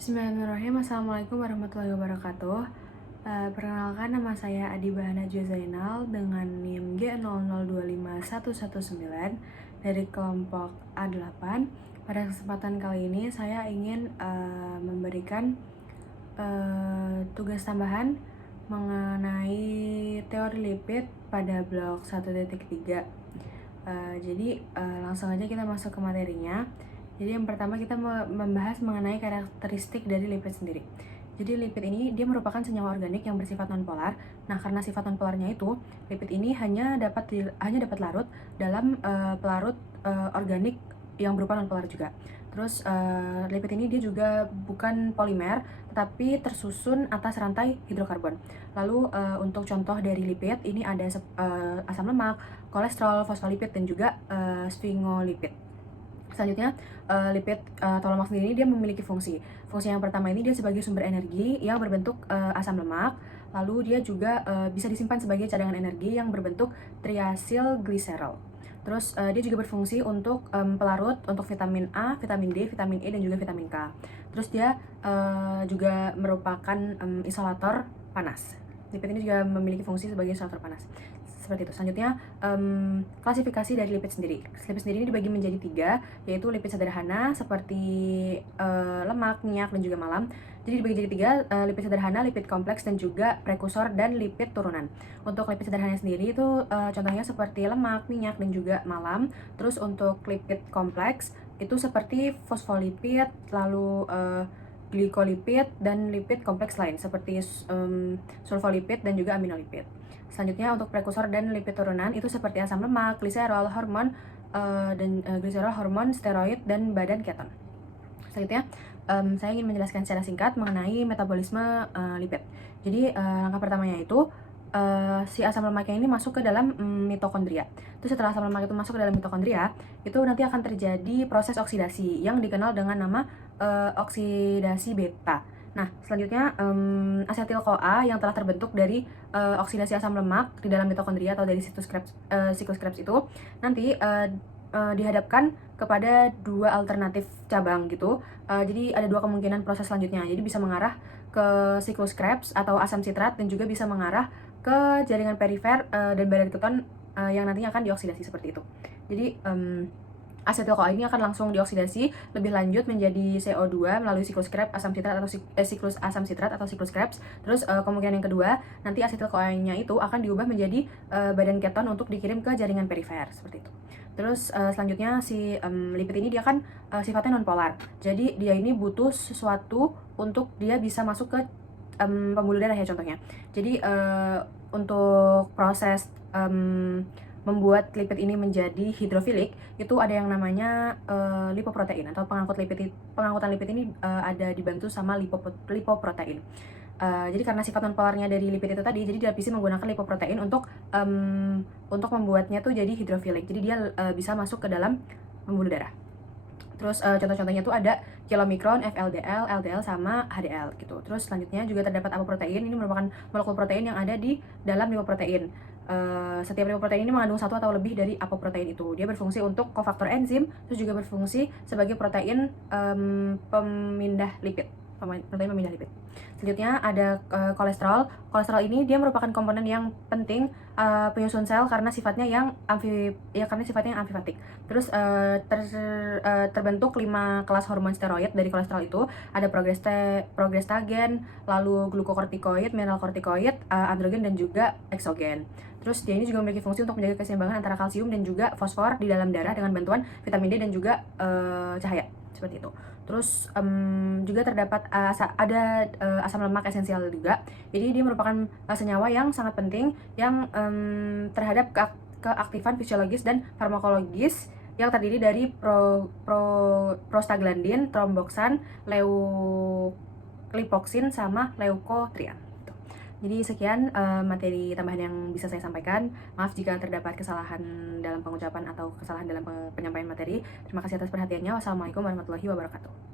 Bismillahirrahmanirrahim. Assalamualaikum warahmatullahi wabarakatuh. Perkenalkan, nama saya Adibah Najwa Zainal dengan NIM G0025119 dari kelompok A8. Pada kesempatan kali ini saya ingin memberikan tugas tambahan mengenai teori lipid pada blok 1.3. Jadi langsung aja kita masuk ke materinya. Jadi yang pertama kita membahas mengenai karakteristik dari lipid sendiri. Jadi lipid ini dia merupakan senyawa organik yang bersifat nonpolar. Nah, karena sifat nonpolarnya itu, lipid ini hanya dapat larut dalam pelarut organik yang berupa nonpolar juga. Terus lipid ini dia juga bukan polimer, tetapi tersusun atas rantai hidrokarbon. Lalu untuk contoh dari lipid ini ada asam lemak, kolesterol, fosfolipid, dan juga sphingolipid. Selanjutnya, lipid atau lemak sendiri dia memiliki fungsi. Fungsi yang pertama ini dia sebagai sumber energi yang berbentuk asam lemak. Lalu dia juga bisa disimpan sebagai cadangan energi yang berbentuk triasil gliserol. Terus dia juga berfungsi untuk pelarut untuk vitamin A, vitamin D, vitamin E, dan juga vitamin K. Terus dia juga merupakan isolator panas. Lipid ini juga memiliki fungsi sebagai isolator panas. Seperti itu. Selanjutnya, klasifikasi dari lipid sendiri. Lipid sendiri ini dibagi menjadi 3, yaitu lipid sederhana seperti lemak, minyak, dan juga malam. Jadi dibagi jadi 3, lipid sederhana, lipid kompleks, dan juga prekursor dan lipid turunan. Untuk lipid sederhana sendiri itu contohnya seperti lemak, minyak, dan juga malam. Terus untuk lipid kompleks itu seperti fosfolipid, lalu glikolipid, dan lipid kompleks lain seperti sulfolipid dan juga aminolipid. Selanjutnya untuk prekursor dan lipid turunan itu seperti asam lemak, gliserol, hormon gliserol, hormon, steroid, dan badan keton. Selanjutnya saya ingin menjelaskan secara singkat mengenai metabolisme lipid. Jadi langkah pertamanya itu si asam lemaknya ini masuk ke dalam mitokondria. Terus setelah asam lemak itu masuk ke dalam mitokondria, itu nanti akan terjadi proses oksidasi yang dikenal dengan nama oksidasi beta. Nah, selanjutnya asetil CoA yang telah terbentuk dari oksidasi asam lemak di dalam mitokondria atau dari siklus Krebs itu nanti dihadapkan kepada 2 alternatif cabang gitu. Jadi ada 2 kemungkinan proses selanjutnya. Jadi bisa mengarah ke siklus Krebs atau asam sitrat, dan juga bisa mengarah ke jaringan perifer dan badan keton yang nantinya akan dioksidasi seperti itu. Jadi asetil-CoA ini akan langsung dioksidasi lebih lanjut menjadi CO2 melalui siklus Krebs asam sitrat atau siklus asam sitrat atau siklus Krebs. Terus kemungkinan yang kedua, nanti asetil-CoA-nya itu akan diubah menjadi badan keton untuk dikirim ke jaringan perifer seperti itu. Terus selanjutnya si lipid ini dia kan sifatnya nonpolar. Jadi dia ini butuh sesuatu untuk dia bisa masuk ke pembuluh darah ya contohnya. Jadi untuk proses membuat lipid ini menjadi hidrofilik itu ada yang namanya lipoprotein atau pengangkutan lipid ini ada dibantu sama lipoprotein. Jadi karena sifat nonpolarnya dari lipid itu tadi, jadi dilapisi menggunakan lipoprotein untuk membuatnya tuh jadi hidrofilik. Jadi dia bisa masuk ke dalam pembuluh darah. Terus contoh-contohnya tuh ada kilomikron, FLDL, LDL, sama HDL gitu. Terus selanjutnya juga terdapat apoprotein. Ini merupakan molekul protein yang ada di dalam lipoprotein. Setiap lipoprotein ini mengandung 1 atau lebih dari apoprotein itu. Dia berfungsi untuk kofaktor enzim, terus juga berfungsi sebagai protein pemindah lipid. Selanjutnya ada kolesterol. Kolesterol ini dia merupakan komponen yang penting penyusun sel karena sifatnya yang amfifatik. Terus terbentuk 5 kelas hormon steroid dari kolesterol itu. Ada progestagen, lalu glukokortikoid, mineralkortikoid, androgen, dan juga eksogen. Terus dia ini juga memiliki fungsi untuk menjaga keseimbangan antara kalsium dan juga fosfor di dalam darah dengan bantuan vitamin D dan juga cahaya seperti itu. Terus juga terdapat asam lemak esensial juga. Jadi dia merupakan senyawa yang sangat penting yang terhadap keaktifan fisiologis dan farmakologis yang terdiri dari prostaglandin, tromboksan, lipoksin, sama leukotrien. Jadi sekian materi tambahan yang bisa saya sampaikan. Maaf jika terdapat kesalahan dalam pengucapan atau kesalahan dalam penyampaian materi. Terima kasih atas perhatiannya. Wassalamualaikum warahmatullahi wabarakatuh.